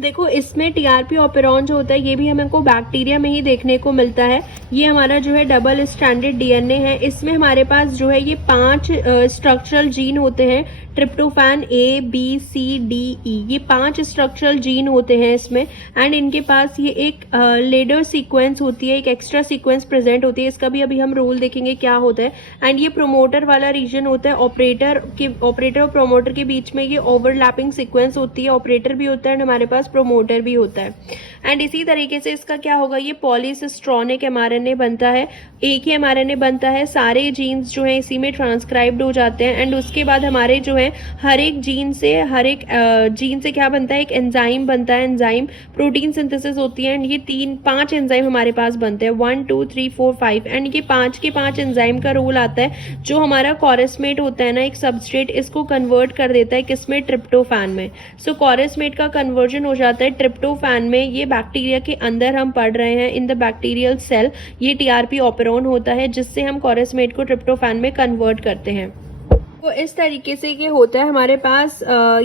देखो इसमें TRP operon जो होता है ये भी हमको बैक्टीरिया में ही देखने को मिलता है। ये हमारा जो है डबल स्ट्रैंडेड डीएनए है। इसमें हमारे पास जो है ये 5 स्ट्रक्चरल जीन होते हैं, tryptophan A B C D E, ये 5 स्ट्रक्चरल जीन होते हैं इसमें। एंड इनके पास ये एक लेडर सीक्वेंस होती है, एक एक्स्ट्रा सीक्वेंस प्रेजेंट होती है। इसका भी अभी हम रोल देखेंगे क्या होता है। एंड ये प्रोमोटर वाला रीजन होता है। ऑपरेटर और प्रोमोटर के बीच में ये ओवरलैपिंग सीक्वेंस होती है। ऑपरेटर भी होता है एंड हमारे पास प्रोमोटर भी होता है। एंड इसी तरीके से इसका क्या होगा, ये पॉलीसिस्ट्रॉनिक एमआरएनए बनता है, एक ही एमआरएनए बनता है। सारे जीन्स जो है इसी में ट्रांसक्राइब्ड हो जाते हैं। एंड उसके बाद हमारे जो है हर एक जीन से क्या बनता है, एक एंजाइम बनता है। एंजाइम प्रोटीन सिंथेसिस होती है एंड ये 5 एंजाइम हमारे पास बनते हैं, 1 2 3 4 5। एंड ये 5 के 5 एंजाइम का रोल आता है। जो हमारा कॉरेस्मेट होता है ना, एक सबस्ट्रेट, इसको कन्वर्ट कर देता है किसमें, ट्रिप्टोफैन में। सो कॉरेस्मेट का कन्वर्जन हो जाता है ट्रिप्टोफैन में। ये बैक्टीरिया के अंदर हम पढ़ रहे हैं, इन द बैक्टीरियल सेल ये टीआरपी ऑपेरॉन होता है, जिससे हम कॉरेस्मेट को ट्रिप्टोफैन में कन्वर्ट करते हैं। तो इस तरीके से ये होता है हमारे पास।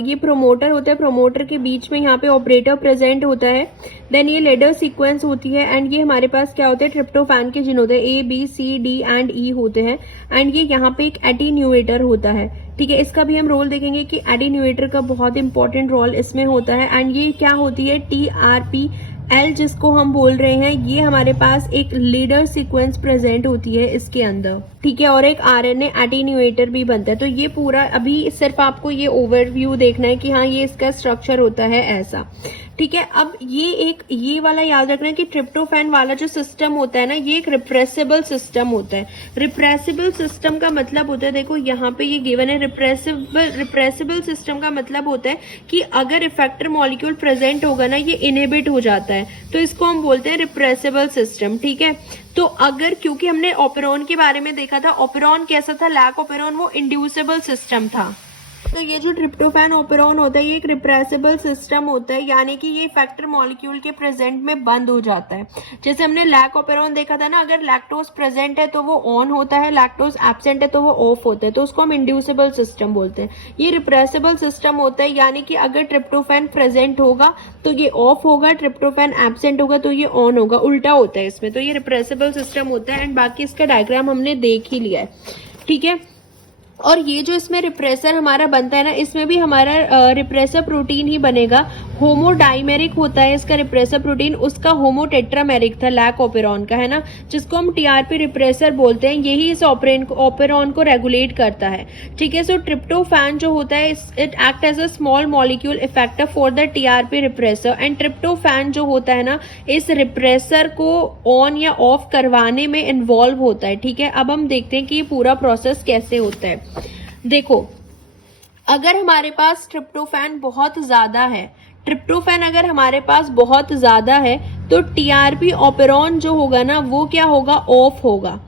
ये प्रोमोटर होता है, प्रोमोटर के बीच में यहाँ पे ऑपरेटर प्रेजेंट होता है। देन ये लेडर सीक्वेंस होती है एंड ये हमारे पास क्या होते हैं, ट्रिप्टोफैन के जिन होते हैं A B C D and E होते हैं। एंड ये यहाँ पे एक एटीन्यूएटर होता है, ठीक है। इसका भी हम रोल देखेंगे कि एटीन्यूएटर का बहुत इंपॉर्टेंट रोल इसमें होता है। एंड ये क्या होती है, टीआरपी एल जिसको हम बोल रहे हैं, ये हमारे पास एक लीडर सीक्वेंस प्रेजेंट होती है इसके अंदर, ठीक है। और एक आरएनए एटीन्यूएटर भी बनता है। तो ये पूरा अभी सिर्फ आपको ये ओवरव्यू देखना है कि हाँ ये इसका स्ट्रक्चर होता है ऐसा, ठीक है। अब ये वाला याद रखना है कि ट्रिप्टोफैन वाला जो सिस्टम होता है ना, ये एक रिप्रेसिबल सिस्टम होता है। रिप्रेसिबल सिस्टम का मतलब होता है, देखो यहाँ पे ये गिवन है, रिप्रेसिबल सिस्टम का मतलब होता है कि अगर इफेक्टर मॉलिक्यूल प्रेजेंट होगा ना, ये इनहिबिट हो जाता है, तो इसको हम बोलते हैं रिप्रेसिबल सिस्टम, ठीक है। तो अगर, क्योंकि हमने ऑपेरॉन के बारे में देखा था, ऑपेरॉन कैसा था, लैक ऑपेरॉन वो इंड्यूसेबल सिस्टम था। तो ये जो ट्रिप्टोफैन ऑपेरॉन होता है ये एक रिप्रेसिबल सिस्टम होता है, यानी कि ये फैक्टर मॉलिक्यूल के प्रेजेंट में बंद हो जाता है। जैसे हमने लैक ऑपेरॉन देखा था ना, अगर लैक्टोज प्रेजेंट है तो वो ऑन होता है, लैक्टोज एब्सेंट है तो वो ऑफ होता है, तो उसको हम इंड्यूसेबल सिस्टम बोलते हैं। ये रिप्रेसिबल सिस्टम होता है, यानी कि अगर ट्रिप्टोफैन प्रेजेंट होगा तो ये ऑफ होगा, ट्रिप्टोफैन एब्सेंट होगा तो ये ऑन होगा, उल्टा होता है इसमें। तो ये रिप्रेसिबल सिस्टम होता है। एंड बाकी इसका डायग्राम हमने देख ही लिया है, ठीक है। और ये जो इसमें रिप्रेसर हमारा बनता है ना, इसमें भी हमारा रिप्रेसर प्रोटीन ही बनेगा। होमोडाइमेरिक होता है इसका रिप्रेसर प्रोटीन, उसका होमोटेट्रामेरिक था लैक ऑपेरॉन का, है ना, जिसको हम टीआरपी रिप्रेसर बोलते हैं। यही इस ऑपेरॉन को रेगुलेट करता है, ठीक है। सो ट्रिप्टोफैन जो होता है, it act as a small molecule effector for the TRP repressor. And tryptophan जो होता है ना, इस रिप्रेसर को ऑन या ऑफ करवाने में इन्वॉल्व होता है, ठीक है। अब हम देखते हैं कि ये पूरा प्रोसेस कैसे होता है। देखो, अगर हमारे पास ट्रिप्टोफैन बहुत ज्यादा है, ट्रिप्टोफैन अगर हमारे पास बहुत ज्यादा है, तो टीआरपी ऑपेरॉन जो होगा ना, वो क्या होगा, ऑफ होगा।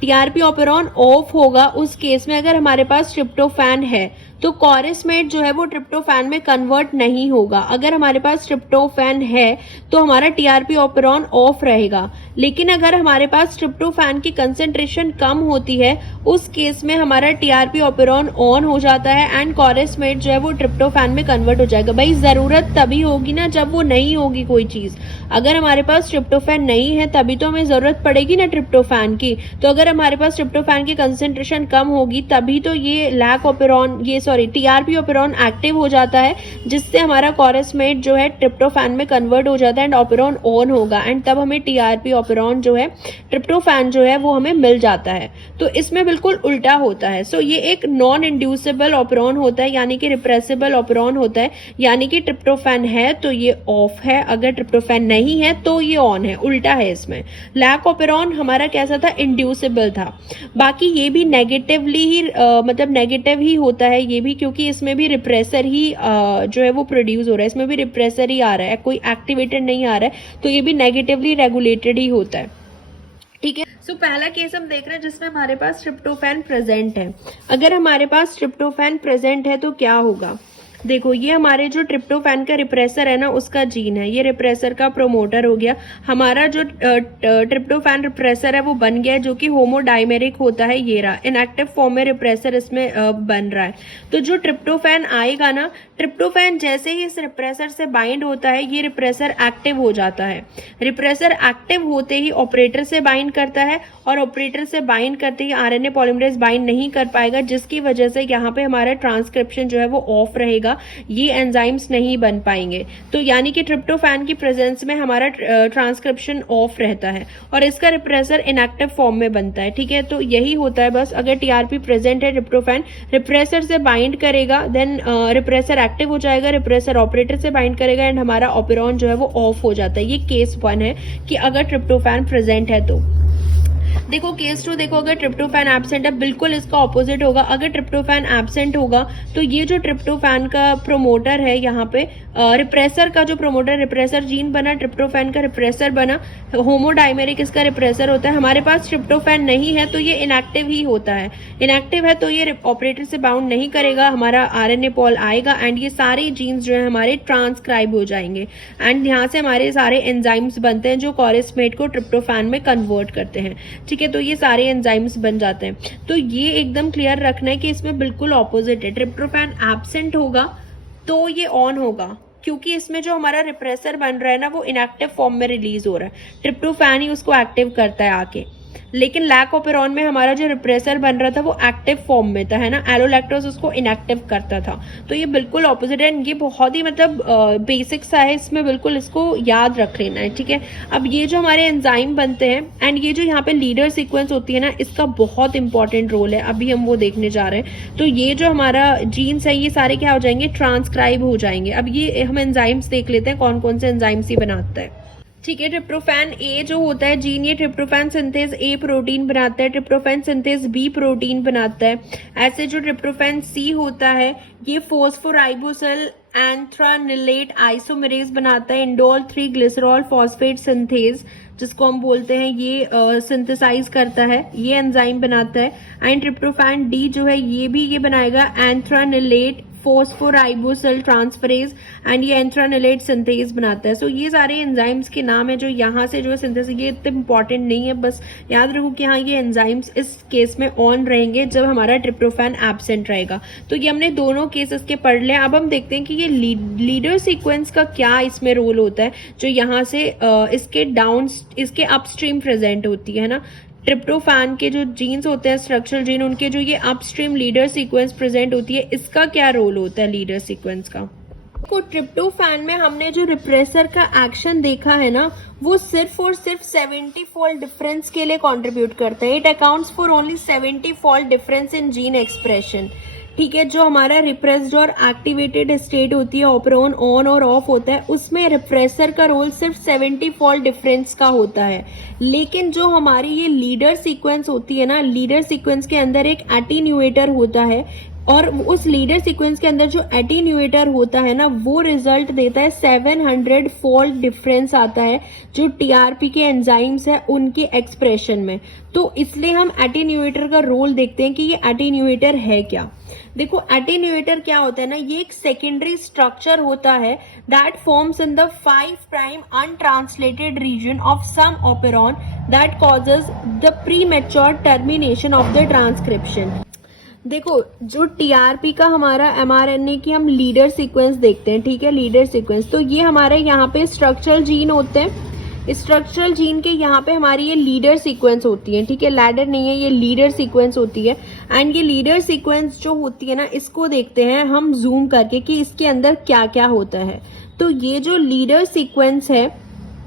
टीआरपी ऑपेरॉन ऑफ होगा उस केस में अगर हमारे पास ट्रिप्टोफैन है। तो कॉरेस्मेट जो है वो ट्रिप्टोफैन में कन्वर्ट नहीं होगा। अगर हमारे पास ट्रिप्टोफैन है तो हमारा टीआरपी ऑपेरॉन ऑफ रहेगा। लेकिन अगर हमारे पास ट्रिप्टोफैन की कंसेंट्रेशन कम होती है, उस केस में हमारा टीआरपी ऑपेरॉन ऑन हो जाता है एंड कॉरेस्मेट जो है वो ट्रिप्टोफैन में कन्वर्ट हो जाएगा। भाई जरूरत तभी होगी ना जब वो नहीं होगी कोई चीज। अगर हमारे पास ट्रिप्टोफैन नहीं है तभी तो हमें जरूरत पड़ेगी ना ट्रिप्टोफैन की। तो अगर हमारे पास ट्रिप्टोफैन की कंसेंट्रेशन कम होगी तभी तो ये lac operon, TRP operon active हो जाता है, जिससे हमारा कॉरेस्मेट जो है ट्रिप्टोफैन में कन्वर्ट हो जाता है एंड ऑपेरॉन ऑन होगा। एंड तब हमें टीआरपी ऑपेरॉन जो है, ट्रिप्टोफैन जो है वो हमें मिल जाता है। तो इसमें बिल्कुल उल्टा होता है। सो ये एक नॉन इंड्यूसेबल ऑपेरॉन होता है, यानी कि रिप्रेसिबल ऑपेरॉन होता है। यानी कि ट्रिप्टोफैन है तो ये ऑफ है, अगर ट्रिप्टोफैन नहीं है तो ये ऑन है, उल्टा है इसमें। लैक ऑपेरॉन हमारा कैसा था, इंड्यूसेबल था। बाकी ये भी नेगेटिवली ही मतलब नेगेटिव ही होता है ये भी, क्योंकि इसमें भी रिप्रेसर ही जो है वो प्रोड्यूस हो रहा है, इसमें भी रिप्रेसर ही आ रहा है, कोई एक्टिवेटेड नहीं आ रहा है। तो ये भी नेगेटिवली रेगुलेटेड ही होता है, ठीक है। सो पहला केस हम देख रहे हैं जिसमें हमारे पास ट्रिप्टोफैन प्रेजेंट है। अगर हमारे पास ट्रिप्टोफैन प्रेजेंट है तो क्या होगा, देखो ये हमारे जो ट्रिप्टोफैन का रिप्रेसर है ना, उसका जीन है, ये रिप्रेसर का प्रोमोटर हो गया। हमारा जो ट्रिप्टोफैन रिप्रेसर है वो बन गया है, जो कि होमोडाइमेरिक होता है। ये रहा इनएक्टिव फॉर्म में रिप्रेसर इसमें बन रहा है। तो जो ट्रिप्टोफैन आएगा ना, ट्रिप्टोफैन जैसे ही इस रिप्रेसर से बाइंड होता है, ये रिप्रेसर एक्टिव हो जाता है। रिप्रेसर एक्टिव होते ही ऑपरेटर से बाइंड करता है और ऑपरेटर से बाइंड करते ही आरएनए पॉलीमरेज बाइंड नहीं कर पाएगा, जिसकी वजह से यहाँ पे हमारा ट्रांसक्रिप्शन जो है वो ऑफ रहेगा, ये एंजाइम्स नहीं बन पाएंगे। तो यानी कि ट्रिप्टोफैन की प्रेजेंस में हमारा ट्रांसक्रिप्शन ऑफ रहता है और इसका रिप्रेसर इनएक्टिव फॉर्म में बनता है। ठीक है, तो यही होता है बस। अगर टीआरपी प्रेजेंट है, ट्रिप्टोफैन रिप्रेसर से बाइंड करेगा, देन रिप्रेसर एक्टिव हो जाएगा, रिप्रेसर ऑपरेटर से बाइंड करेगा एंड हमारा ऑपेरॉन जो है वो ऑफ हो जाता है। ये केस 1 है कि अगर ट्रिप्टोफैन प्रेजेंट है तो। देखो केस 2 देखो, अगर ट्रिप्टोफैन एब्सेंट है, बिल्कुल इसका ऑपोजिट होगा। अगर ट्रिप्टोफैन एब्सेंट होगा तो ये जो ट्रिप्टोफैन का प्रोमोटर है, यहाँ पे रिप्रेसर का जो प्रोमोटर, रिप्रेसर जीन बना, ट्रिप्टोफैन का रिप्रेसर बना, होमोडाइमेरिक इसका रिप्रेसर होता है। हमारे पास ट्रिप्टोफैन नहीं है तो ये इनएक्टिव ही होता है। इनएक्टिव है तो ये ऑपरेटर से बाउंड नहीं करेगा, हमारा आरएनए पॉल आएगा एंड ये सारे जीन्स जो है हमारे ट्रांसक्राइब हो जाएंगे एंड यहाँ से हमारे सारे एंजाइम्स बनते हैं जो कॉरेस्मेट को ट्रिप्टोफैन में कन्वर्ट करते हैं। ठीक है, तो ये सारे एंजाइम्स बन जाते हैं। तो ये एकदम क्लियर रखना है कि इसमें बिल्कुल ऑपोजिट है। ट्रिप्टोफैन एब्सेंट होगा तो ये ऑन होगा, क्योंकि इसमें जो हमारा रिप्रेसर बन रहा है ना, वो इनएक्टिव फॉर्म में रिलीज हो रहा है। ट्रिप्टोफैन ही उसको एक्टिव करता है आके। लेकिन लैक ऑपेरॉन में हमारा जो रिप्रेसर बन रहा था वो एक्टिव फॉर्म में था, है ना, एलोलैक्टोज उसको इनएक्टिव करता था। तो ये बिल्कुल ऑपोजिट है। ये बहुत ही मतलब बेसिक सा है, इसमें बिल्कुल इसको याद रख लेना है। ठीक है, अब ये जो हमारे एंजाइम बनते हैं एंड ये जो यहाँ पे लीडर सीक्वेंस होती है ना, इसका बहुत इंपॉर्टेंट रोल है, अभी हम वो देखने जा रहे हैं। तो ये जो हमारा जीन्स है ये सारे क्या हो जाएंगे, ट्रांसक्राइब हो जाएंगे। अब ये हम एंजाइम्स देख लेते हैं कौन कौन से एंजाइम्स ही बनाता है। ठीक है, ट्रिप्टोफैन ए जो होता है जीन, ये ट्रिप्टोफैन सिंथेज ए प्रोटीन बनाता है, ट्रिप्टोफैन सिंथेज बी प्रोटीन बनाता है। ऐसे जो ट्रिप्टोफैन सी होता है ये फॉस्फोराइबोसिल एंथ्रानिलेट आइसोमेरेज बनाता है, इंडोल 3 ग्लिसरॉल फॉस्फेट सिंथेज जिसको हम बोलते हैं, ये सिंथेसाइज करता है, ये एंजाइम बनाता है। एंड ट्रिप्टोफैन डी जो है ये भी ये बनाएगा एंथ्रानिलेट फॉस्फोराइबोसिल ट्रांसफरेज एंड ये एंथ्रानिलेट सिंथेज बनाता है। सो ये सारे एंजाइम्स के नाम है जो यहाँ से जो है सिंथेसिस, ये इतने इंपॉर्टेंट नहीं है, बस याद रखो कि हाँ ये एंजाइम्स इस केस में ऑन रहेंगे जब हमारा ट्रिप्टोफैन एब्सेंट रहेगा। तो ये हमने दोनों केसेस के पढ़ लिया। अब हम देखते हैं कि ये लीडर सीक्वेंस का क्या इसमें रोल होता है, जो यहाँ से इसके अपस्ट्रीम प्रेजेंट होती है ना। ट्रिप्टोफैन के जो जीन्स होते हैं, स्ट्रक्चरल जीन, उनके जो ये अपस्ट्रीम लीडर सीक्वेंस प्रेजेंट होती है, इसका क्या रोल होता है लीडर सीक्वेंस का। को ट्रिप्टोफैन में हमने जो रिप्रेसर का एक्शन देखा है ना, वो सिर्फ और सिर्फ 70 फोल्ड डिफरेंस के लिए कंट्रीब्यूट करता है। It accounts for only 70 fold difference in gene expression. ठीक है, जो हमारा रिप्रेस्ड और एक्टिवेटेड स्टेट होती है, ऑपरेरॉन ऑन और ऑफ होता है, उसमें रिप्रेसर का रोल सिर्फ 70 फोल्ड डिफरेंस का होता है। लेकिन जो हमारी ये लीडर सीक्वेंस होती है ना, लीडर सीक्वेंस के अंदर एक एटीन्यूएटर होता है और उस लीडर सीक्वेंस के अंदर जो एटीन्यूएटर होता है ना, वो रिजल्ट देता है 700 फोल्ड डिफरेंस आता है जो टीआरपी के एंजाइम्स है उनके एक्सप्रेशन में। तो इसलिए हम एटीन्यूएटर का रोल देखते हैं कि ये एटीन्यूएटर है क्या। देखो एटीन्यूएटर क्या होता है ना, ये एक सेकेंडरी स्ट्रक्चर होता है that forms in the 5 prime untranslated region of some operon that causes the premature termination of the transcription. देखो जो टीआरपी का हमारा एमआरएनए की हम लीडर सीक्वेंस देखते हैं, ठीक है, लीडर सीक्वेंस, तो ये हमारे यहाँ पे स्ट्रक्चरल जीन होते हैं। स्ट्रक्चरल जीन के यहाँ पे हमारी ये लीडर सीक्वेंस होती है, ठीक है, लैडर नहीं है, ये लीडर सीक्वेंस होती है। एंड ये लीडर सीक्वेंस जो होती है ना, इसको देखते हैं हम जूम करके कि इसके अंदर क्या क्या होता है। तो ये जो लीडर सीक्वेंस है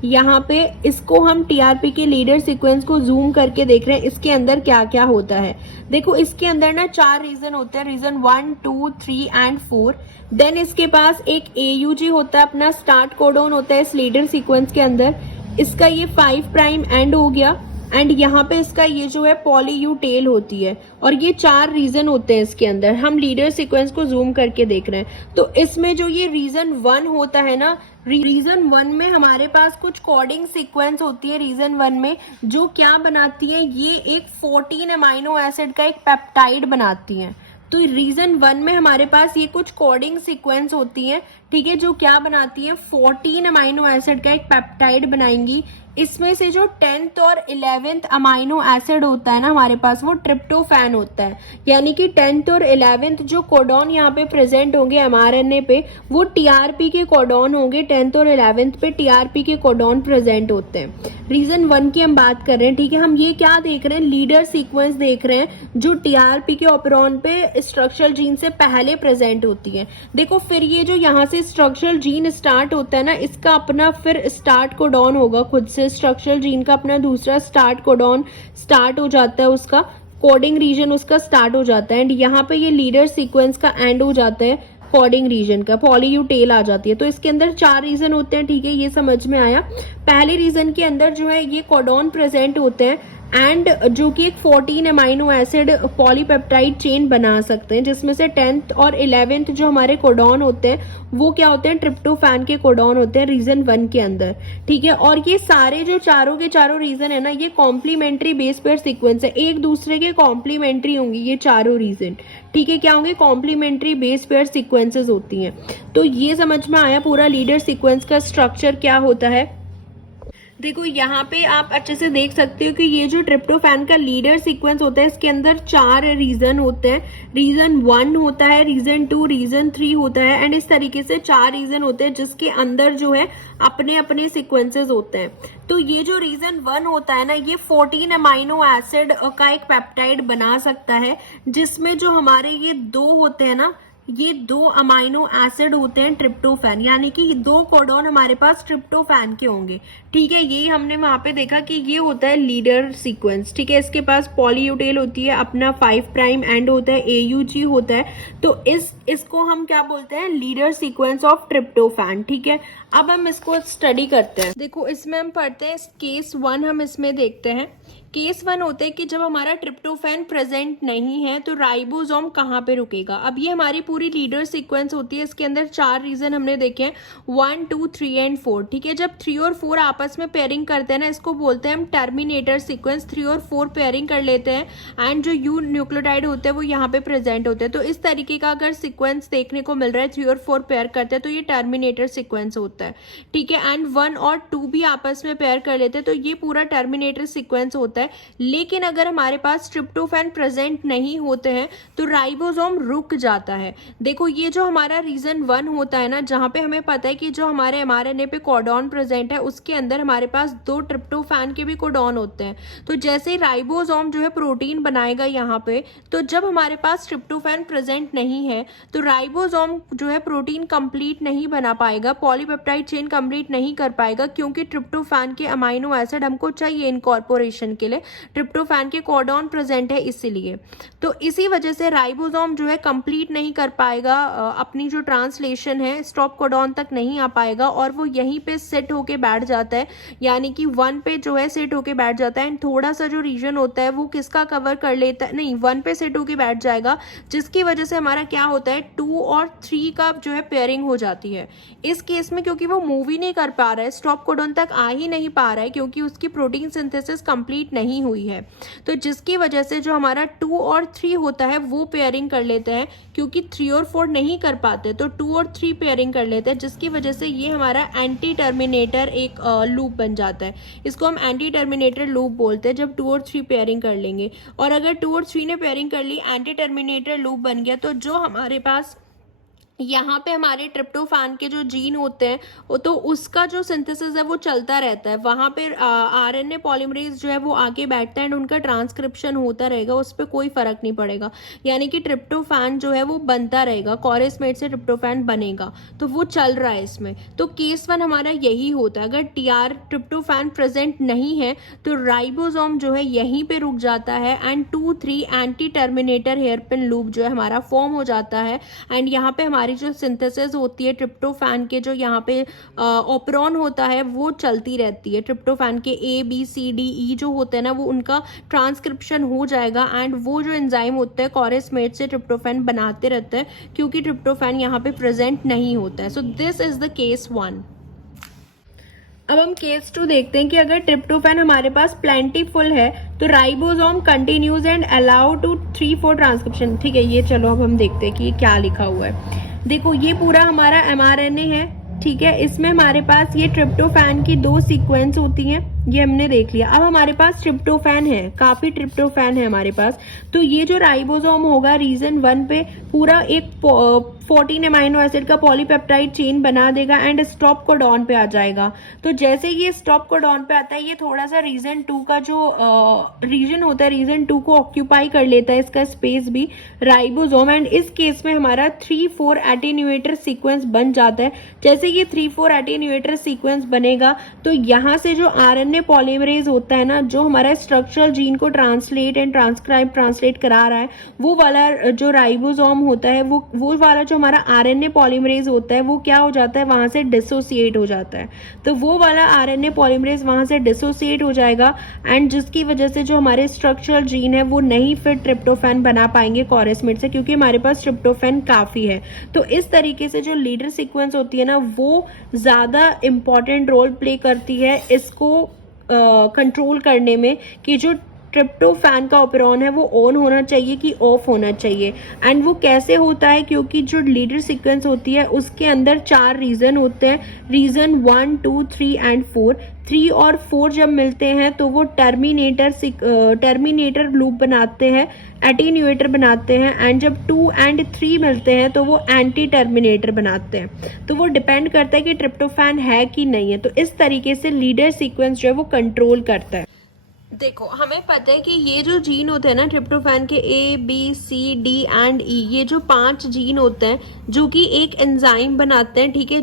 यहाँ पे, इसको हम टीआरपी के लीडर सीक्वेंस को जूम करके देख रहे हैं, इसके अंदर क्या क्या होता है। देखो इसके अंदर ना 4 रीजन होते हैं, रीजन 1, 2, 3 एंड 4। देन इसके पास एक एयूजी होता है, अपना स्टार्ट कोडोन होता है इस लीडर सीक्वेंस के अंदर, इसका ये 5 प्राइम एंड हो गया एंड यहाँ पे इसका ये जो है पॉली यू टेल होती है और ये 4 रीजन होते हैं इसके अंदर। हम लीडर सीक्वेंस को जूम करके देख रहे हैं। तो इसमें जो ये रीजन 1 होता है ना, रीजन 1 में हमारे पास कुछ कोडिंग सीक्वेंस होती है रीजन 1 में, जो क्या बनाती है, ये एक 14 अमाइनो एसिड का एक पेप्टाइड बनाती है। तो रीजन 1 में हमारे पास ये कुछ कोडिंग सीक्वेंस होती हैं ठीक है, जो क्या बनाती है 14 अमाइनो एसिड का एक पेप्टाइड बनाएंगी। इसमें से जो 10th और 11th अमाइनो एसिड होता है ना हमारे पास, वो ट्रिप्टोफैन होता है। यानी कि 10th और 11th जो कोडॉन यहाँ पे प्रेजेंट होंगे एमआरएनए पे, वो टीआरपी के कोडॉन होंगे। 10th और 11th पे टीआरपी के कोडॉन प्रेजेंट होते हैं। रीजन 1 की हम बात कर रहे हैं, ठीक है। हम ये क्या देख रहे हैं, लीडर सीक्वेंस देख रहे हैं जो टीआरपी के ऑपरॉन पे स्ट्रक्चरल जीन से पहले प्रेजेंट होती है। देखो फिर ये जो यहाँ से स्ट्रक्चरल जीन स्टार्ट होता है ना, इसका अपना फिर स्टार्ट कोडॉन होगा खुद से। स्ट्रक्चरल जीन का अपना दूसरा स्टार्ट कोडॉन स्टार्ट हो जाता है, उसका कोडिंग रीजन उसका स्टार्ट हो जाता है। एंड यहाँ पे ये लीडर सीक्वेंस का एंड हो जाता है कोडिंग रीजन का, पॉलीयू टेल आ जाती है। तो इसके अंदर 4 रीजन होते हैं, ठीक है, ये समझ में आया। पहले रीजन के अंदर जो है ये कोडॉन प्रेजेंट होते हैं एंड जो कि एक 14 अमाइनो एसिड पॉलीपेप्टाइड चेन बना सकते हैं, जिसमें से 10th और 11th जो हमारे कोडॉन होते हैं वो क्या होते हैं, ट्रिप्टोफैन के कोडॉन होते हैं रीजन 1 के अंदर, ठीक है। और ये सारे जो चारों के चारों रीजन है ना, ये कॉम्प्लीमेंट्री बेस पेयर सीक्वेंस है, एक दूसरे के कॉम्प्लीमेंट्री होंगी ये चारों रीजन, ठीक है। क्या होंगे, कॉम्प्लीमेंट्री बेस पेयर सीक्वेंसेस होती हैं। तो ये समझ में आया पूरा लीडर सीक्वेंस का स्ट्रक्चर क्या होता है। देखो यहाँ पे आप अच्छे से देख सकते हो कि ये जो ट्रिप्टोफैन का लीडर सीक्वेंस होता है, इसके अंदर 4 रीजन होते हैं। रीजन 1 होता है, रीजन 2, रीजन 3 होता है एंड इस तरीके से 4 रीजन होते हैं जिसके अंदर जो है अपने अपने सीक्वेंसेस होते हैं। तो ये जो रीजन 1 होता है ना, ये 14 अमाइनो एसिड का एक पेप्टाइड बना सकता है, जिसमें जो हमारे ये 2 होते हैं ना, ये 2 अमाइनो एसिड होते हैं ट्रिप्टोफैन, यानी कि 2 कोडॉन हमारे पास ट्रिप्टोफैन के होंगे, ठीक है। यही हमने वहां पे देखा कि ये होता है लीडर सीक्वेंस, ठीक है। इसके पास पॉलीयूटेल होती है, अपना 5 प्राइम एंड होता है, AUG होता है। तो इसको हम क्या बोलते हैं, लीडर सीक्वेंस ऑफ ट्रिप्टोफैन, ठीक है। अब हम इसको स्टडी करते हैं। देखो इसमें हम पढ़ते हैं केस 1, हम इसमें देखते हैं। केस 1 होते हैं कि जब हमारा ट्रिप्टोफैन प्रेजेंट नहीं है तो राइबोसोम कहाँ पे रुकेगा। अब ये हमारी पूरी लीडर सीक्वेंस होती है, इसके अंदर 4 रीजन हमने देखे हैं, 1, 2, 3 एंड 4, ठीक है। जब 3 और 4 आपस में पेयरिंग करते हैं ना, इसको बोलते हैं हम टर्मिनेटर सीक्वेंस। 3 और 4 पेयरिंग कर लेते हैं एंड जो यू न्यूक्लियोटाइड होते हैं वो यहाँ पे प्रेजेंट होते हैं। तो इस तरीके का अगर सीक्वेंस देखने को मिल रहा है, 3 और 4 पेयर करते हैं तो ये टर्मिनेटर सीक्वेंस होता है, ठीक है। एंड 1 और 2 भी आपस में पेयर कर लेते हैं तो ये पूरा टर्मिनेटर सीक्वेंस होता है। लेकिन अगर हमारे पास ट्रिप्टोफैन प्रेजेंट नहीं होते हैं तो राइबोसोम रुक जाता है। देखो ये जो हमारा रीजन 1 होता है ना, जहां पे हमें पता है कि जो हमारे एमआरएनए पे कोडॉन प्रेजेंट है, उसके अंदर हमारे पास 2 ट्रिप्टोफैन के भी कोडॉन होते हैं। तो जैसे ही राइबोसोम जो है प्रोटीन बनाएगा यहाँ पे, तो जब हमारे पास ट्रिप्टोफैन प्रेजेंट नहीं है तो राइबोसोम जो है प्रोटीन कंप्लीट नहीं बना पाएगा, पॉलीपेप्टाइड चेन कंप्लीट नहीं कर पाएगा, क्योंकि ट्रिप्टोफैन के अमाइनो एसिड हमको चाहिए इनकॉर्पोरेशन के लिए। ट्रिप्टोफैन के कोडॉन प्रेजेंट है इसीलिए। तो इसी वजह से राइबोसोम जो है कंप्लीट नहीं कर पाएगा अपनी जो ट्रांसलेशन है, स्टॉप कोडॉन तक नहीं आ पाएगा और वो यहीं पे सेट होके बैठ जाता है, यानी कि 1 पे जो है सेट होके बैठ जाता है। एंड थोड़ा सा जो रीजन होता है वो किसका कवर कर लेता है, नहीं 1 पे सेट होके बैठ जाएगा, जिसकी वजह से हमारा क्या होता है 2 और 3 का जो है पेयरिंग हो जाती है। इस केस में क्योंकि वो मूव ही नहीं कर पा रहा है, स्टॉप कोडॉन तक आ ही नहीं पा रहा है, क्योंकि उसकी प्रोटीन सिंथेसिस कंप्लीट नहीं हुई है, तो जिसकी वजह से जो हमारा 2 और 3 होता है वो पेयरिंग कर लेते हैं, क्योंकि 3 और 4 नहीं कर पाते तो 2 और 3 पेयरिंग कर लेते हैं, जिसकी वजह से ये हमारा एंटी टर्मिनेटर एक लूप बन जाता है। इसको हम एंटी टर्मिनेटर लूप बोलते हैं जब 2 और 3 पेयरिंग कर लेंगे। और अगर 2 और 3 ने पेयरिंग कर ली, एंटी टर्मिनेटर लूप बन गया, तो जो हमारे पास यहाँ पे हमारे ट्रिप्टोफैन के जो जीन होते हैं तो उसका जो सिंथेसिस है वो चलता रहता है। वहाँ पे आरएनए पॉलीमरेज जो है वो आगे बैठता है एंड उनका ट्रांसक्रिप्शन होता रहेगा, उस पर कोई फर्क नहीं पड़ेगा, यानी कि ट्रिप्टोफैन जो है वो बनता रहेगा, कॉरेसमेट से ट्रिप्टोफैन बनेगा, तो वो चल रहा है इसमें। तो केस 1 हमारा यही होता है, अगर ट्रिप्टोफैन प्रेजेंट नहीं है तो राइबोसोम जो है यहीं पे रुक जाता है and 2, 3 anti terminator hairpin loop जो है हमारा फॉर्म हो जाता है। एंड यहाँ पे हमारी जो सिंथेसिस होती है ट्रिप्टोफैन के, जो यहाँ पे ऑपरॉन होता है वो चलती रहती है। ट्रिप्टोफैन के ABCDE जो होते हैं ना, वो उनका ट्रांसक्रिप्शन हो जाएगा एंड वो जो एंजाइम होता है कॉरेसमेट से ट्रिप्टोफैन बनाते रहते हैं, क्योंकि ट्रिप्टोफैन यहाँ पे प्रेजेंट नहीं होता है। So this is the case 1। अब हम केस 2 देखते हैं कि अगर ट्रिप्टोफैन हमारे पास प्लेंटीफुल है तो ribosome continues and allow to 3-4 transcription, ठीक है। ये चलो अब हम देखते हैं कि ये क्या लिखा हुआ है। देखो ये पूरा हमारा mRNA है, ठीक है। इसमें हमारे पास ये ट्रिप्टोफैन की 2 सीक्वेंस होती हैं, ये हमने देख लिया। अब हमारे पास ट्रिप्टोफैन है, काफी ट्रिप्टोफैन है हमारे पास। तो ये जो राइबोसोम होगा रीजन 1 पे पूरा एक 14 अमाइनो एसिड का पॉलीपेप्टाइड चेन बना देगा एंड स्टॉप कोडॉन पे आ जाएगा। तो जैसे ये स्टॉप कोडॉन पे आता है, ये थोड़ा सा रीजन 2 का जो रीजन होता है, रीजन 2 को ऑक्यूपाई कर लेता है, इसका स्पेस भी राइबोसोम। एंड इस केस में हमारा 3-4 एटेन्यूएटर सीक्वेंस बन जाता है। जैसे ये 3-4 एटेन्यूएटर सीक्वेंस बनेगा तो यहाँ से जो आरएनए पॉलीमरेज होता है ना, जो हमारा स्ट्रक्चरल जीन को ट्रांसलेट एंड ट्रांसलेट करा रहा है, वो वाला जो राइबोसोम होता है, वो वाला जो हमारा आरएनए पॉलीमरेज होता है, वो क्या हो जाता है, वहां से डिसोसिएट हो जाता है। तो वो वाला आरएनए पॉलीमरेज वहां से डिसोसिएट हो जाएगा एंड जिसकी वजह से जो हमारे स्ट्रक्चरल जीन है वो नहीं फिर ट्रिप्टोफैन बना पाएंगे कोरेसमेट से, क्योंकि हमारे पास ट्रिप्टोफैन काफी है। तो इस तरीके से जो लीडर सीक्वेंस होती है ना, वो ज्यादा इंपॉर्टेंट रोल प्ले करती है इसको कंट्रोल करने में, कि जो ट्रिप्टोफैन का ऑपरेरॉन है वो ऑन होना चाहिए कि ऑफ होना चाहिए। एंड वो कैसे होता है, क्योंकि जो लीडर सीक्वेंस होती है उसके अंदर 4 रीजन होते हैं, रीजन 1, 2, 3 एंड 4। 3 और 4 जब मिलते हैं तो वो टर्मिनेटर लूप बनाते हैं, एटीन्यूएटर बनाते हैं। एंड जब 2 एंड 3 मिलते हैं तो वो एंटी टर्मिनेटर बनाते हैं। तो वो डिपेंड करता है कि ट्रिप्टोफैन है कि नहीं है। तो इस तरीके से लीडर सीक्वेंस जो है वो कंट्रोल करता है। देखो हमें पता है कि ये जो जीन होते हैं ना ट्रिप्टोफैन के, A, B, C, D and E, ये जो 5 जीन होते हैं जो कि एक एंजाइम बनाते हैं, ठीक है।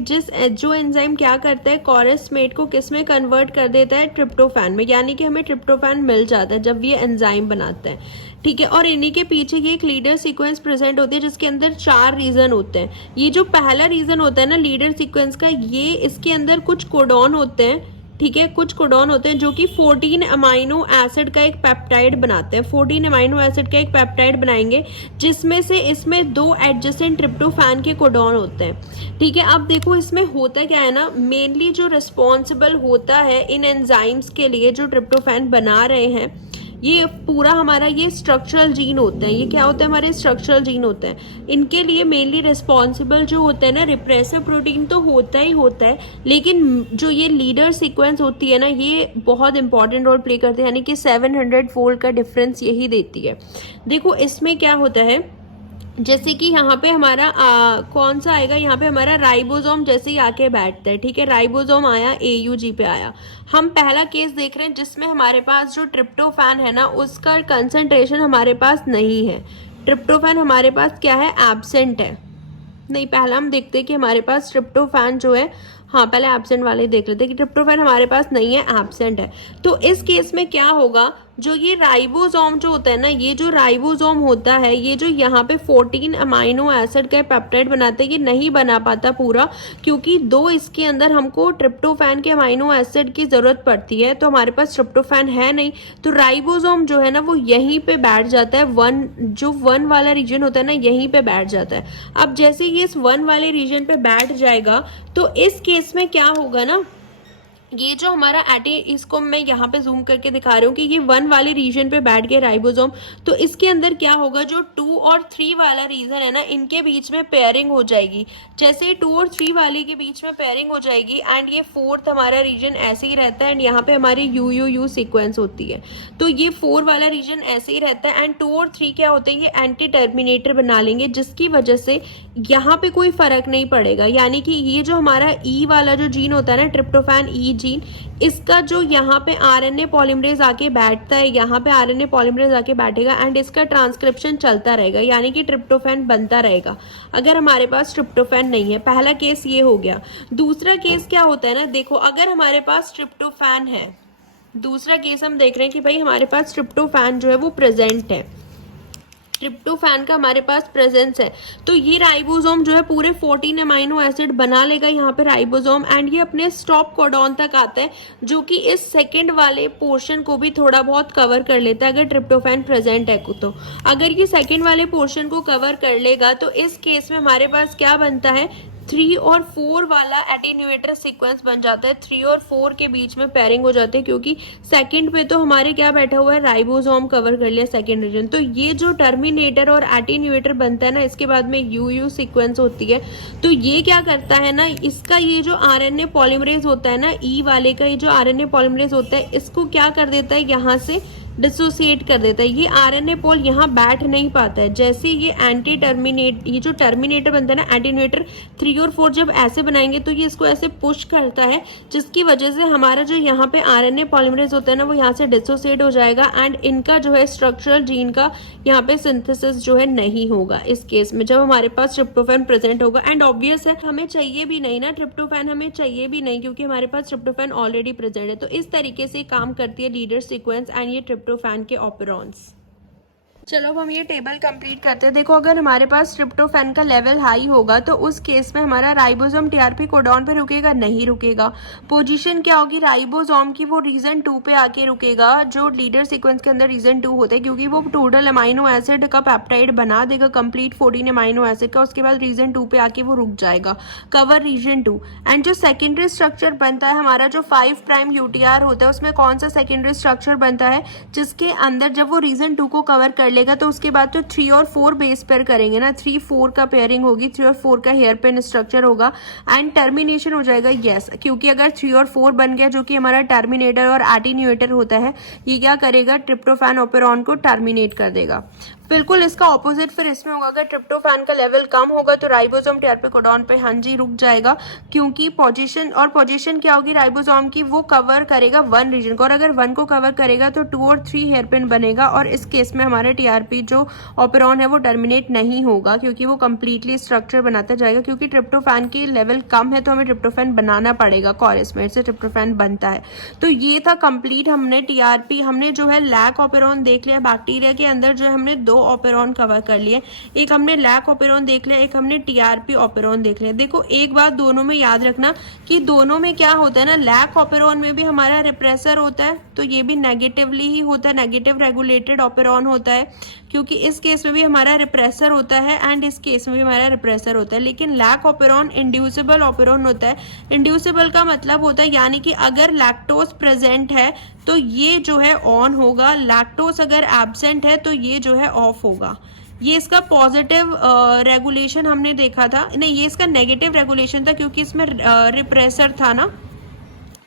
जो एंजाइम क्या करता है, कोरेसमेट को किस में कन्वर्ट कर देता है, ट्रिप्टोफैन में। यानी कि हमें ट्रिप्टोफैन मिल जाता है जब ये एंजाइम बनाते हैं, ठीक है। और इन्हीं के पीछे ये एक लीडर सीक्वेंस प्रेजेंट होती है जिसके अंदर 4 रीजन होते हैं। ये जो पहला रीजन होता है ना लीडर सीक्वेंस का, ये इसके अंदर कुछ कोडॉन होते हैं, ठीक है। कुछ कोडॉन होते हैं जो कि 14 अमाइनो एसिड का एक पेप्टाइड बनाते हैं। 14 अमाइनो एसिड का एक पेप्टाइड बनाएंगे जिसमें से इसमें 2 एडजेसेंट ट्रिप्टोफैन के कोडॉन होते हैं, ठीक है। अब देखो इसमें होता क्या है ना, मेनली जो रिस्पॉन्सिबल होता है इन एंजाइम्स के लिए जो ट्रिप्टोफैन बना रहे हैं, ये पूरा हमारा ये स्ट्रक्चरल जीन होता है। ये क्या होता है, हमारे स्ट्रक्चरल जीन होते हैं। इनके लिए मेनली रिस्पॉन्सिबल जो होता है ना, रिप्रेसिव प्रोटीन तो होता ही होता है, लेकिन जो ये लीडर सीक्वेंस होती है ना, ये बहुत इंपॉर्टेंट रोल प्ले करते हैं। यानी कि 700 फोल्ड का डिफरेंस यही देती है। देखो इसमें क्या होता है, जैसे कि यहाँ पे हमारा कौन सा आएगा, यहाँ पे हमारा राइबोसोम जैसे ही आके बैठता है, ठीक है। राइबोसोम आया, AUG पे आया। हम पहला केस देख रहे हैं जिसमें हमारे पास जो ट्रिप्टोफैन है ना, उसका कंसंट्रेशन हमारे पास नहीं है। ट्रिप्टोफैन हमारे पास क्या है, एब्सेंट है। नहीं, पहला हम देखते हैं कि हमारे पास ट्रिप्टोफैन जो है, हाँ पहले एब्सेंट वाले देख लेते हैं कि ट्रिप्टोफैन हमारे पास नहीं है, एब्सेंट है। तो इस केस में क्या होगा, जो ये राइबोसोम जो होता है ना, ये जो राइबोसोम होता है, ये जो यहाँ पे 14 अमाइनो एसिड का पेप्टाइड बनाते हैं, ये नहीं बना पाता पूरा, क्योंकि 2 इसके अंदर हमको ट्रिप्टोफैन के अमाइनो एसिड की जरूरत पड़ती है। तो हमारे पास ट्रिप्टोफैन है नहीं, तो राइबोसोम जो है ना वो यहीं पे बैठ जाता है। 1 वाला रीजन होता है ना, यहीं पे बैठ जाता है। अब जैसे ये इस 1 वाले रीजन पे बैठ जाएगा तो इस केस में क्या होगा ना, ये जो हमारा इसको मैं यहाँ पे जूम करके दिखा रही हूँ कि ये 1 वाले रीजन पे बैठ गया राइबोसोम। तो इसके अंदर क्या होगा, जो 2 और 3 वाला रीजन है ना, इनके बीच में पेयरिंग हो जाएगी। जैसे 2 और 3 वाले के बीच में पेयरिंग हो जाएगी एंड ये 4th हमारा रीजन ऐसे ही रहता है एंड यहाँ पे हमारी UUU सीक्वेंस होती है। तो ये 4 वाला रीजन ऐसे ही रहता है एंड 2 और 3 क्या होते हैं, ये एंटी टर्मिनेटर बना लेंगे, जिसकी वजह से यहाँ पे कोई फर्क नहीं पड़ेगा। यानी कि ये जो हमारा E वाला जो जीन होता है ना, ट्रिप्टोफैन E जीन, इसका जो यहाँ पे आरएनए पॉलीमरेज आके बैठता है, यहाँ पे आरएनए पॉलीमरेज आके बैठेगा एंड इसका ट्रांसक्रिप्शन चलता रहेगा, यानी कि ट्रिप्टोफैन बनता रहेगा अगर हमारे पास ट्रिप्टोफैन नहीं है। पहला केस ये हो गया। दूसरा केस क्या होता है ना, देखो अगर हमारे पास ट्रिप्टोफैन है, दूसरा केस हम देख रहे हैं कि भाई हमारे पास ट्रिप्टोफैन जो है वो प्रेजेंट है, ट्रिप्टोफैन का हमारे पास प्रेजेंस है, तो ये राइबोसोम जो है पूरे 14 अमाइनो एसिड बना लेगा यहाँ पे राइबोसोम एंड ये अपने स्टॉप कोडॉन तक आता है, जो कि इस सेकंड वाले पोर्शन को भी थोड़ा बहुत कवर कर लेता है अगर ट्रिप्टोफैन प्रेजेंट है तो। अगर ये सेकंड वाले पोर्शन को कवर कर लेगा तो इस केस में हमारे पास क्या बनता है, 3 और 4 वाला एटीन्यूएटर सीक्वेंस बन जाता है। 3 और 4 के बीच में पेयरिंग हो जाते हैं, क्योंकि सेकंड पे तो हमारे क्या बैठा हुआ है, राइबोसोम कवर कर लिया सेकंड रीजन। तो ये जो टर्मिनेटर और एटीन्यूएटर बनता है ना, इसके बाद में यू सीक्वेंस होती है। तो ये क्या करता है ना, इसका ये जो आरएनए पॉलीमरेज होता है ना, ई वाले का ये जो आरएनए पॉलीमरेज होता है, इसको क्या कर देता है, यहाँ से डिसोसिएट कर देता है। ये आरएनए पोल यहाँ बैठ नहीं पाता है। जैसे ये एंटी टर्मिनेट, ये जो टर्मिनेटर बनता है ना, एटीन्यूएटर 3 और 4 जब ऐसे बनाएंगे तो ये इसको ऐसे पुश करता है, जिसकी वजह से हमारा जो यहाँ पे आरएनए पॉलीमरेज होता है ना, वो यहाँ से डिसोसिएट हो जाएगा एंड इनका जो है स्ट्रक्चरल जीन का यहाँ पे सिंथेसिस जो है नहीं होगा इस केस में, जब हमारे पास ट्रिप्टोफैन प्रेजेंट होगा। एंड ऑब्वियस है, हमें चाहिए भी नहीं ना ट्रिप्टोफैन, हमें चाहिए भी नहीं, क्योंकि हमारे पास ट्रिप्टोफैन ऑलरेडी प्रेजेंट है। तो इस तरीके से काम करती है लीडर सीक्वेंस एंड ये ट्रिप्टोफैन के ऑपरॉन्स। चलो अब हम ये टेबल कंप्लीट करते हैं। देखो, अगर हमारे पास ट्रिप्टोफैन का लेवल हाई होगा तो उस केस में हमारा राइबोसोम टीआरपी कोडॉन पे रुकेगा, नहीं रुकेगा। पोजीशन क्या होगी राइबोसोम की, वो रीजन 2 पे आके रुकेगा, जो लीडर सीक्वेंस के अंदर रीजन 2 होता है, क्योंकि वो टोटल अमाइनो एसिड का पेप्टाइड बना देगा कंप्लीट 14 अमाइनो एसिड का। उसके बाद रीजन 2 पे आके वो रुक जाएगा, कवर रीजन 2। एंड जो सेकेंडरी स्ट्रक्चर बनता है हमारा, जो 5 प्राइम यूटीआर होता है, उसमें कौन सा सेकेंडरी स्ट्रक्चर बनता है, जिसके अंदर जब वो रीजन 2 को कवर कर तो उसके बाद तो 3 और 4 बेस पेयर करेंगे ना, 3-4 का पेयरिंग होगी, 3 और 4 का हेयर पेन स्ट्रक्चर होगा एंड टर्मिनेशन हो जाएगा। यस, क्योंकि अगर 3 और 4 बन गया, जो कि हमारा टर्मिनेटर और एटीन्यूएटर होता है, ये क्या करेगा, ट्रिप्टोफैन ऑपेरॉन को टर्मिनेट कर देगा। बिल्कुल इसका ऑपोजिट फिर इसमें होगा, अगर ट्रिप्टोफैन का लेवल कम होगा तो राइबोसोम टीआरपी कोडॉन पे हाँ जी रुक जाएगा, क्योंकि पोजीशन क्या होगी राइबोसोम की, वो कवर करेगा 1 रीजन को, और अगर 1 को कवर करेगा तो 2 और 3 हेयरपिन बनेगा, और इस केस में हमारे टीआरपी जो ऑपेरॉन है वो टर्मिनेट नहीं होगा, क्योंकि वो कंप्लीटली स्ट्रक्चर बनाता जाएगा। क्योंकि ट्रिप्टोफैन की लेवल कम है तो हमें ट्रिप्टोफैन बनाना पड़ेगा, कॉरेस्मेट से ट्रिप्टोफैन बनता है। तो ये था कंप्लीट, हमने टीआरपी, हमने जो है लैक ऑपेरॉन देख लिया, बैक्टीरिया के अंदर जो है हमने 2 ऑपेरॉन कवर कर लिए, एक हमने लैक ऑपेरॉन देख लिया, एक हमने टीआरपी ऑपेरॉन देख लिया। देखो एक बात दोनों में याद रखना कि दोनों में क्या होता है ना, लैक ऑपेरॉन में भी हमारा रिप्रेसर होता है, तो ये भी नेगेटिवली ही होता है, नेगेटिव रेगुलेटेड ऑपेरॉन होता है, क्योंकि इस केस में भी हमारा रिप्रेसर होता है एंड इस केस में भी हमारा रिप्रेसर होता है। लेकिन लैक ऑपेरॉन इंड्यूसिबल ऑपेरॉन होता है। इंड्यूसिबल का मतलब होता है यानी कि अगर लैक्टोज प्रेजेंट है तो ये जो है ऑन होगा, लैक्टोज अगर एब्सेंट है तो ये जो है ऑफ होगा। ये इसका पॉजिटिव रेगुलेशन हमने देखा था, नहीं ये इसका नेगेटिव रेगुलेशन था, क्योंकि इसमें रिप्रेसर था ना,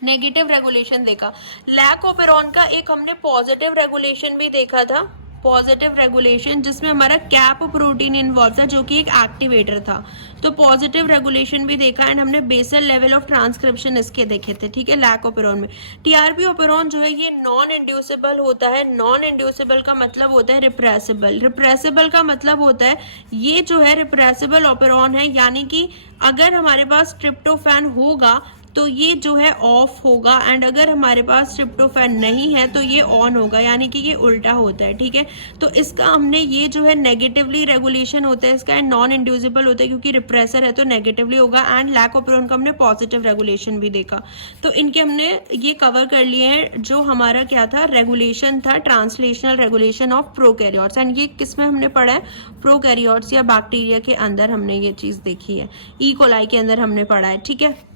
नेगेटिव रेगुलेशन देखा। लैक ऑपेरॉन का एक हमने पॉजिटिव रेगुलेशन भी देखा था, पॉजिटिव रेगुलेशन, जिसमें हमारा कैप प्रोटीन इन्वॉल्व था, जो कि एक एक्टिवेटर था। तो पॉजिटिव रेगुलेशन भी देखा एंड हमने बेसल लेवल ऑफ ट्रांसक्रिप्शन इसके देखे थे, ठीक है, लैक ऑपेरॉन में। टीआरपी ऑपेरॉन जो है ये नॉन इंड्यूसिबल होता है। नॉन इंड्यूसिबल का मतलब होता है रिप्रेसिबल, रिप्रेसिबल का मतलब होता है ये जो है रिप्रेसिबल ऑपेरॉन है, यानी कि अगर हमारे पास ट्रिप्टोफैन होगा तो ये जो है ऑफ होगा, एंड अगर हमारे पास ट्रिप्टोफैन नहीं है तो ये ऑन होगा, यानी कि ये उल्टा होता है, ठीक है। तो इसका हमने ये जो है नेगेटिवली रेगुलेशन होता है इसका, एंड नॉन इंड्यूसिबल होता है क्योंकि रिप्रेसर है तो नेगेटिवली होगा, एंड लैक ऑपेरॉन का हमने पॉजिटिव रेगुलेशन भी देखा। तो इनके हमने ये कवर कर लिए हैं, जो हमारा क्या था, रेगुलेशन था, translational regulation of prokaryotes. And ये किस में हमने पढ़ा है, प्रोकैरियोट्स या बैक्टीरिया के अंदर हमने ये चीज देखी है, ई कोलाई के अंदर हमने पढ़ा है, ठीक है।